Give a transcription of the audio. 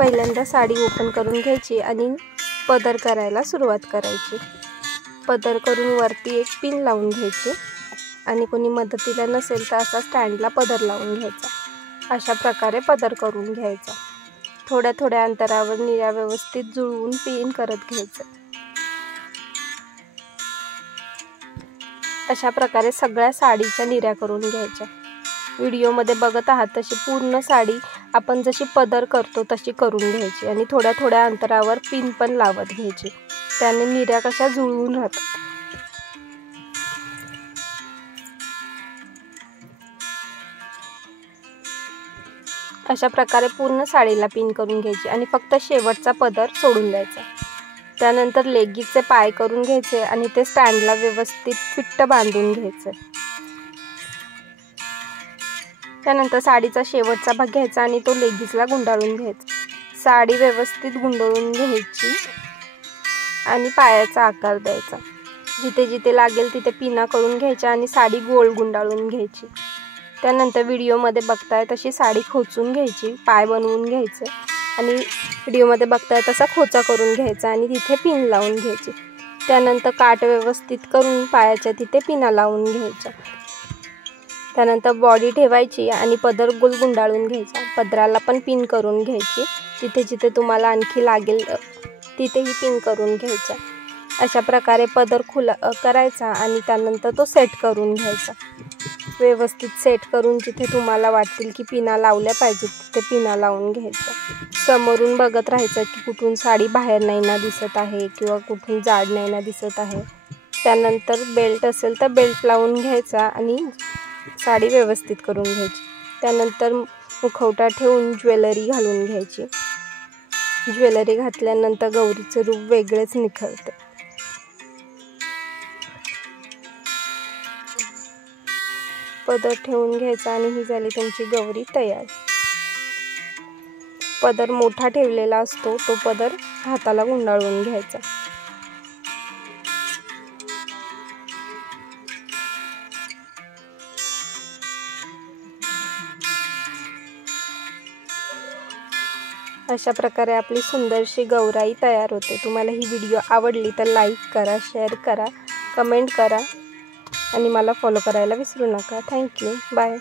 पहिल्यांदा साडी ओपन करून घ्यायची आणि पदर करायला सुरुवात करायची। पदर करून वरती एक पिन लावून घ्यायची आणि कोणी मदतीला नसेल तर असा स्टँडला पदर लावून घ्यायचा। अशा प्रकारे पदर करून घ्यायचा। थोड्या थोड्या अंतरावर निऱ्या व्यवस्थित जुळवून पिन करत घ्यायचं। अशा प्रकारे सगळ्या साडीच्या निऱ्या करून घ्यायच्या। व्हिडिओमध्ये बघत आहात तशी पूर्ण साडी आपण जशी पदर करतो तशी करून घ्यायची आणि थोड्या थोड्या अंतरावर पिन पण लावत घ्यायची। त्याने निऱ्या कशा जुळवून राहतात। अशा प्रकारे पूर्ण साडीला पिन करून घ्यायची आणि फक्त शेवटचा पदर सोडून द्यायचा। त्यानंतर लेगीचे पाय करून घ्यायचे आणि ते स्टँडला व्यवस्थित फिट्ट बांधून घ्यायचे। त्यानंतर साडीचा शेवटचा भाग घ्यायचा आणि तो लेगीजला गुंडाळून घ्यायचा। साडी व्यवस्थित गुंडाळून घ्यायची आणि पायाचा आकार द्यायचा। जिथे जिथे लागेल तिथे पिना करून घ्यायच्या आणि साडी गोल गुंडाळून घ्यायची। त्यानंतर व्हिडिओमध्ये बघताय तशी साडी खोचून घ्यायची, पाय बनवून घ्यायचे आणि व्हिडिओमध्ये बघताय तसा खोचा करून घ्यायचा आणि तिथे पिन लावून घ्यायची। त्यानंतर काठ व्यवस्थित करून पायाच्या तिथे पिना लावून घ्यायच्या। त्यानंतर बॉडी ठेवायची आणि पदर गोल गुंडाळून घ्यायचा। पदराला पण पिन करून घ्यायची। जिथे जिथे तुम्हाला आणखी लागेल तिथेही पिन करून घ्यायचा। अशा प्रकारे पदर खुला करायचा आणि त्यानंतर तो सेट करून घ्यायचा। व्यवस्थित सेट करून जिथे तुम्हाला वाटतील की पिना लावल्या पाहिजेत तिथे पिना लावून घ्यायचा। समोरून बघत राहायचं की कुठून साडी बाहेर नाही ना दिसत आहे किंवा कुठून जाड नाही ना दिसत आहे। त्यानंतर बेल्ट असेल तर बेल्ट लावून घ्यायचा आणि साडी व्यवस्थित करून घ्यायची। त्यानंतर मुखवटा ठेवून ज्वेलरी घालून घ्यायची। ज्वेलरी घातल्यानंतर गौरीचं रूप वेगळेच निखळते। पदर ठेवून घ्यायचा आणि ही झाली तुमची गौरी तयार। पदर मोठा ठेवलेला असतो तो पदर हाताला गुंडाळून घ्यायचा। अशा प्रकारे आपली सुंदरशी गौराई तयार होते। तुम्हाला ही व्हिडिओ आवडली तर लाईक करा, शेअर करा, कमेंट करा आणि मला फॉलो करायला विसरू नका। Thank you, bye.